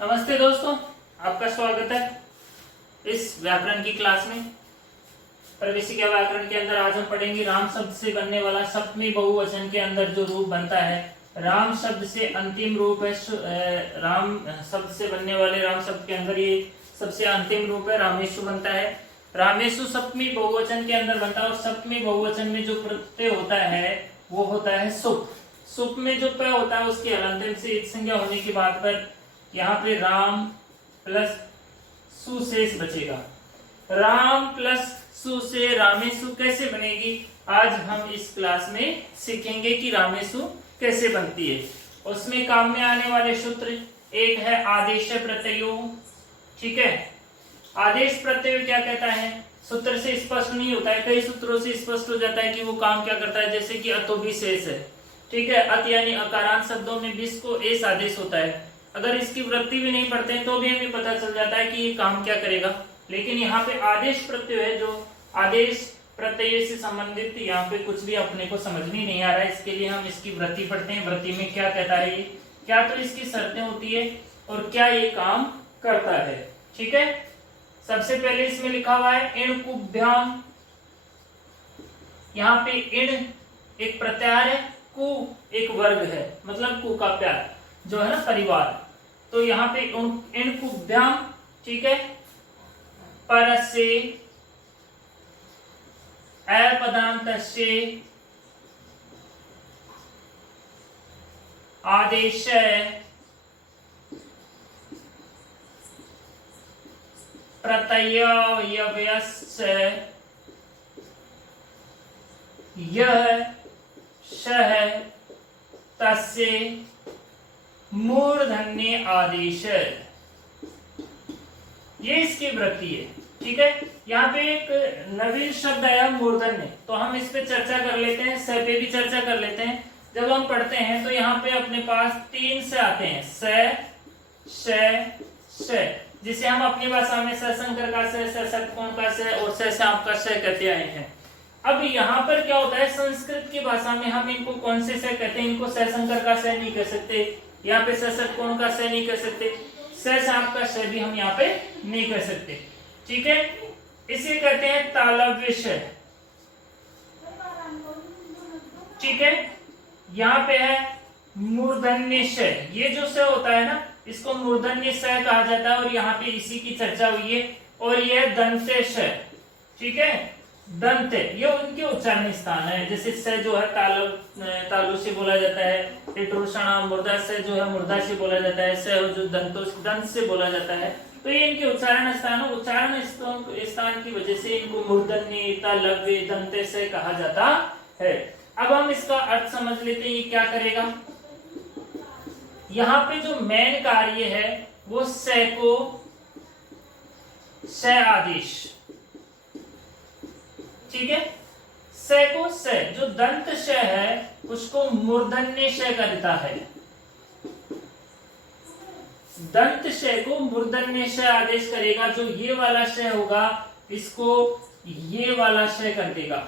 नमस्ते दोस्तों, आपका स्वागत है इस व्याकरण की क्लास में। प्रवेशिका व्याकरण के अंदर आज हम पढ़ेंगे राम शब्द से बनने वाला सप्तमी बहुवचन के अंदर जो रूप बनता है। राम शब्द से अंतिम रूप है राम शब्द से बनने वाले राम शब्द के अंदर ये सबसे अंतिम रूप है, रामेशु बनता है। रामेशु सप्तमी बहुवचन के अंदर बनता है और सप्तमी बहुवचन में जो प्रत्यय होता है वो होता है सुप। सुप में जो प होता है उसकी हलंत से एक संज्ञा होने की बात पर यहाँ पे राम प्लस सु शेष बचेगा। राम प्लस सु से रामेशु कैसे बनेगी, आज हम इस क्लास में सीखेंगे कि रामेशु कैसे बनती है। उसमें काम में आने वाले सूत्र एक है आदेश प्रत्ययो। ठीक है, आदेश प्रत्यय क्या कहता है, सूत्र से स्पष्ट नहीं होता है, कई सूत्रों से स्पष्ट हो जाता है कि वो काम क्या करता है। जैसे कि अतो विशेष है, ठीक है, अत यानी अकारांत शब्दों में विष को एस आदेश होता है। अगर इसकी वृत्ति भी नहीं पढ़ते हैं तो भी हमें पता चल जाता है कि ये काम क्या करेगा। लेकिन यहाँ पे आदेश प्रत्यय है, जो आदेश प्रत्यय से संबंधित यहाँ पे कुछ भी अपने को समझ में नहीं आ रहा है। इसके लिए हम इसकी वृत्ति पढ़ते हैं। वृत्ति में क्या कहता है, ये क्या तो इसकी शर्तें होती है और क्या ये काम करता है। ठीक है, सबसे पहले इसमें लिखा हुआ है इण कुभ्याम। यहाँ पे इण एक प्रत्याहार है, कु एक वर्ग है, मतलब कु का प्यार जो है ना, परिवार। तो यहाँ पे इण कुभ्याम, ठीक है, परस्य अपदान्तस्य आदेश प्रत्ययस्य यः शः तस्य मूर्धन्य आदेश, ये इसकी वृत्ति है। ठीक है, यहाँ पे एक नवीन शब्द आया मूर्धन्य, तो हम इस पे चर्चा कर लेते हैं, स पे भी चर्चा कर लेते हैं। जब हम पढ़ते हैं तो यहाँ पे अपने पास तीन से आते हैं, स, श, जिसे हम अपनी भाषा में सशंकर का स, षटकोण का स और सांप का स कहते आए हैं। अब यहाँ पर क्या होता है, संस्कृत की भाषा में हम इनको कौन से स कहते हैं, इनको सशंकर का स नहीं कह सकते, यहाँ पे षटकोण का स नहीं कह सकते, सांप का स भी हम यहाँ पे नहीं कह सकते। ठीक है, इसे कहते हैं तालव्य श। ठीक है, यहाँ पे है मूर्धन्य श, ये जो स होता है ना, इसको मूर्धन्य स कहा जाता है और यहाँ पे इसी की चर्चा हुई है। और यह दंते श, ठीक है, दंत, ये उनके उच्चारण स्थान है। जैसे स जो है तालु से बोला जाता है, टिटोषण मुर्दा से जो है मुर्दा से बोला जाता है, स जो दंत से बोला जाता है। तो ये इनके उच्चारण स्थान की वजह से इनको मूर्धन्य, तालव्य, दंते से कहा जाता है। अब हम इसका अर्थ समझ लेते हैं, ये क्या करेगा। यहाँ पे जो मेन कार्य है वो स को स आदेश, ठीक है, स को स, जो दंत श है उसको मूर्धन्य श करता है। दंत श को मूर्धन्य श आदेश करेगा, जो ये वाला श होगा इसको ये वाला श कर देगा।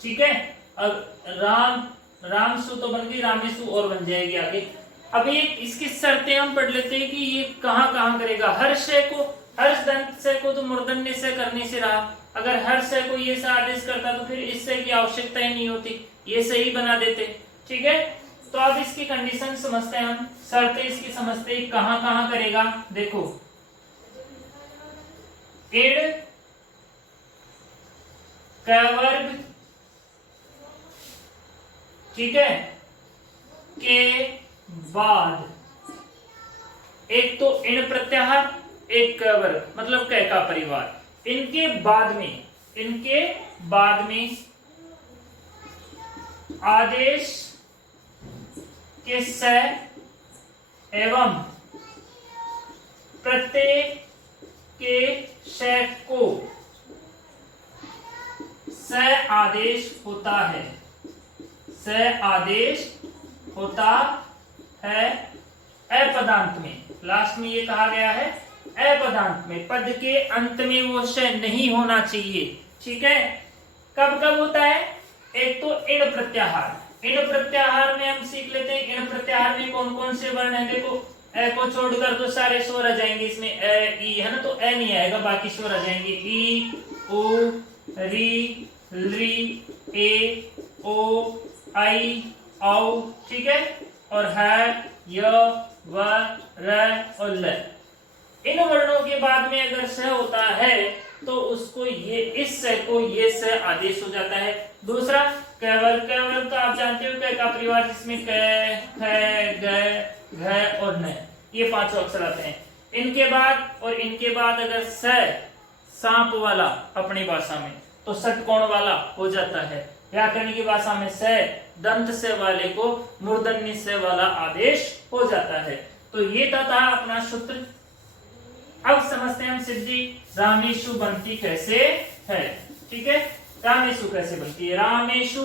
ठीक है, अब रामसु तो बन गई, रामेशु और बन जाएगी आगे। अब ये इसकी शर्तें हम पढ़ लेते हैं कि ये कहां कहां करेगा। हर श को, हर दंत श को तो मूर्धन्य श करने से रहा, अगर हर श को ये सा आदेश करता तो फिर इस स की आवश्यकता ही नहीं होती, ये सही बना देते। ठीक है, तो अब इसकी कंडीशन समझते हैं हम, शर्तें इसकी समझते हैं कहां कहां करेगा। देखो, इण क वर्ग, ठीक है, के बाद एक तो इण प्रत्याहार, एक क वर्ग मतलब क का परिवार, इनके बाद में आदेश के स एवं प्रत्यय के श को स आदेश होता है, स आदेश होता है अपदांत में। लास्ट में ये कहा गया है अपदांत में, पद के अंत में वो श नहीं होना चाहिए। ठीक है, कब कब होता है, एक तो इण प्रत्याहार, इण प्रत्याहार में हम सीख लेते हैं इण प्रत्याहार में कौन कौन से वर्ण है। देखो ए को छोड़कर तो सारे स्वर आ जाएंगे इसमें, ए ई है ना, तो ए नहीं आएगा, बाकी स्वर आ जाएंगे, ई उ री ली ए ओ आई औ, ठीक है, और है य व र और ल। इन वर्णों के बाद में अगर स होता है तो उसको ये, इस स को ये स आदेश हो जाता है। दूसरा कैवल, कैवल तो आप जानते हो कै का परिवार, जिसमें कै ख ग घ और न, ये पांचों अक्षर आते हैं। इनके बाद और इनके बाद अगर स सांप वाला अपनी भाषा में, तो षटकोण वाला हो जाता है। व्याकरण की भाषा में स दंत से वाले को मूर्धन्य से वाला आदेश हो जाता है। तो ये था अपना सूत्र। अब समझते हैं हम सिद्धि रामेशु बनती कैसे है। ठीक है, रामेशु कैसे बनती है। रामेशु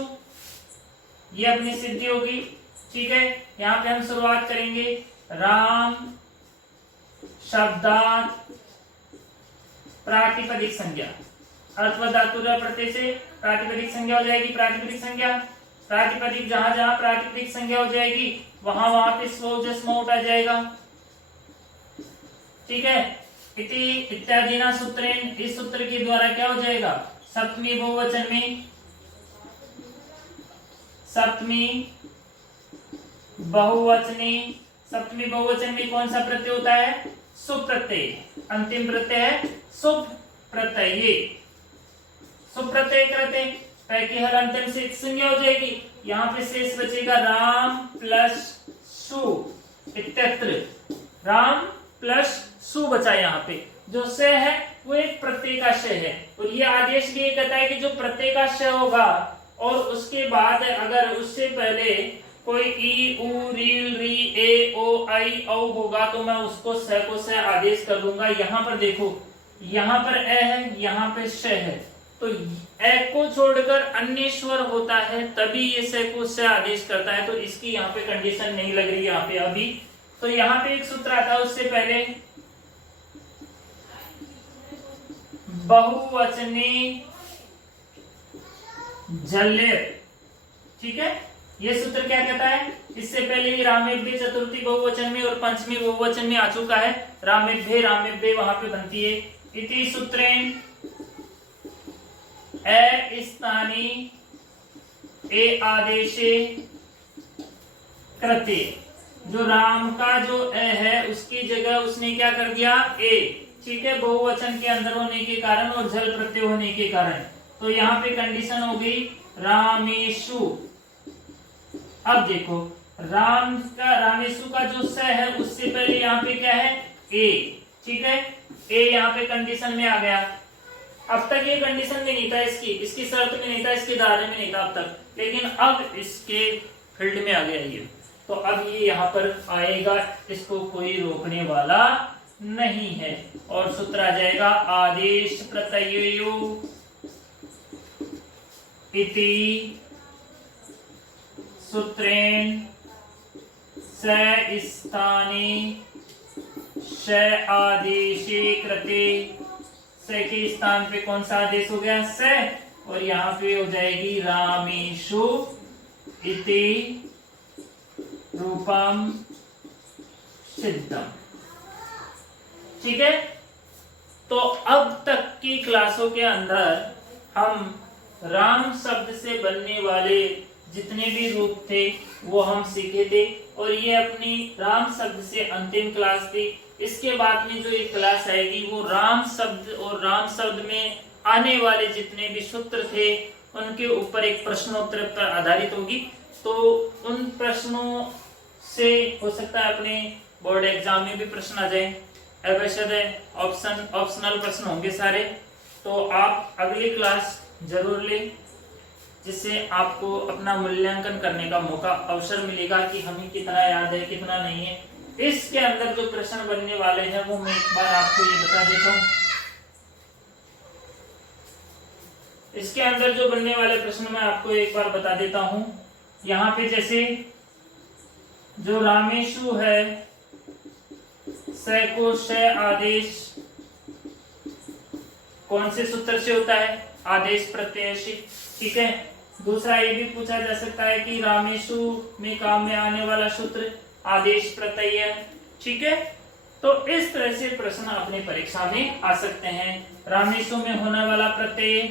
ये अपनी सिद्धि होगी। ठीक है, यहाँ पे हम शुरुआत करेंगे राम शब्दार्थ प्रातिपदिक संज्ञा, अर्थवा धातु प्रत्यय से प्रातिपदिक संज्ञा हो जाएगी। प्रातिपदिक संज्ञा, प्रातिपदिक जहां जहां प्रातिपदिक संज्ञा हो जाएगी वहां वहां पे स्वजस मोट आ जाएगा। ठीक है, इति इत्यादि ना सूत्रेण, इस सूत्र के द्वारा क्या हो जाएगा, सप्तमी बहुवचन में, सप्तमी बहुवचनी, सप्तमी बहुवचन में कौन सा प्रत्यय होता है, सुप प्रत्यय। अंतिम प्रत्यय है सुप प्रत्यय, ये सुप प्रत्यय करते पैकी हर अंतिम से संज्ञा हो जाएगी। यहाँ पे शेष बचेगा राम प्लस सु इत्यत्र, राम प्लस सु बचा। यहाँ पे जो से है वो एक प्रत्यय का श है, और ये आदेश भी ये कहता है कि जो प्रत्यय का श होगा और उसके बाद अगर उससे पहले कोई ई उ री री ए ओ आई औ होगा तो मैं उसको स को स आदेश कर दूंगा। यहाँ पर देखो, यहाँ पर ए है, यहाँ पे श है, तो ए को छोड़कर अन्य स्वर होता है तभी ये स को स आदेश करता है। तो इसकी यहाँ पे कंडीशन नहीं लग रही यहाँ पे अभी। तो यहाँ पे एक सूत्र आता है, उससे पहले बहुवचनी जल्य। ठीक है, ये सूत्र क्या कहता है, इससे पहले ही रामेभ्य चतुर्थी बहुवचन में और पंचमी बहुवचन में आ चुका है। रामेभ्य रामेभ्य वहां पे बनती है। इति सूत्रेण ए स्थानी ए आदेशे कृते, जो राम का जो ए है उसकी जगह उसने क्या कर दिया, ए। ठीक है, बहुवचन के अंदर होने के कारण और जल प्रत्यय होने के कारण। तो यहाँ पे कंडीशन हो गई रामेशु। अब देखो राम का, रामेशु का जो स है उससे पहले यहाँ पे क्या है, ए। ठीक है, ए यहाँ पे कंडीशन में आ गया। अब तक ये कंडीशन में नहीं था, इसकी शर्त में नहीं था, इसके दायरे में नहीं था अब तक, लेकिन अब इसके फील्ड में आ गया ये। तो अब ये यहाँ पर आएगा, इसको कोई रोकने वाला नहीं है। और सूत्र आ जाएगा आदेश प्रत्ययो इति सूत्रेण स स्थाने श आदेशे कृते। स के स्थान पे कौन सा आदेश हो गया, स, और यहाँ पे हो जाएगी रामेशु इति रूपम सिद्धम। ठीक है, तो अब तक की क्लासों के अंदर हम राम शब्द से बनने वाले जितने भी रूप थे वो हम सीखे थे, और ये अपनी राम शब्द से अंतिम क्लास थी। इसके बाद में जो एक क्लास आएगी वो राम शब्द और राम शब्द में आने वाले जितने भी सूत्र थे उनके ऊपर एक प्रश्नोत्तर पर आधारित होगी। तो उन प्रश्नों से हो सकता है अपने बोर्ड एग्जाम में भी प्रश्न आ जाए। ऑप्शनल प्रश्न होंगे सारे, तो आप अगली क्लास जरूर लें, जिससे आपको अपना मूल्यांकन करने का मौका, अवसर मिलेगा कि हमें कितना याद है कितना नहीं है। इसके अंदर जो प्रश्न बनने वाले हैं वो मैं एक बार आपको ये बता देता हूँ। इसके अंदर जो बनने वाले प्रश्न मैं आपको एक बार बता देता हूँ। यहाँ पे जैसे जो रामेशु है, स को श आदेश कौन से सूत्र से होता है, आदेश प्रत्यय से। ठीक है, दूसरा ये भी पूछा जा सकता है कि रामेशु में काम में आने वाला सूत्र आदेश प्रत्यय। ठीक है, तो इस तरह से प्रश्न अपनी परीक्षा में आ सकते हैं। रामेशु में होने वाला प्रत्यय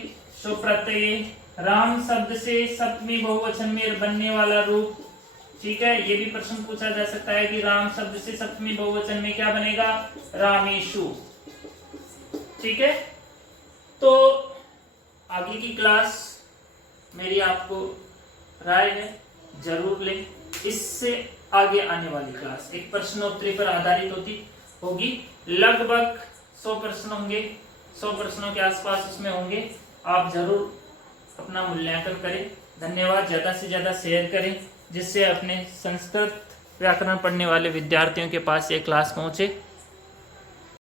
सुप्रत्यय, राम शब्द से सप्तमी बहुवचन में बनने वाला रूप, ठीक है, ये भी प्रश्न पूछा जा सकता है कि राम शब्द से सप्तमी बहुवचन में क्या बनेगा, रामेशु। ठीक है, तो आगे की क्लास मेरी आपको राय है जरूर लें। इससे आगे आने वाली क्लास एक प्रश्नोत्तरी पर आधारित होगी। लगभग 100 प्रश्न होंगे, 100 प्रश्नों के आसपास उसमें होंगे। आप जरूर अपना मूल्यांकन करें। धन्यवाद। ज्यादा से ज्यादा शेयर करें जिससे अपने संस्कृत व्याकरण पढ़ने वाले विद्यार्थियों के पास ये क्लास पहुंचे।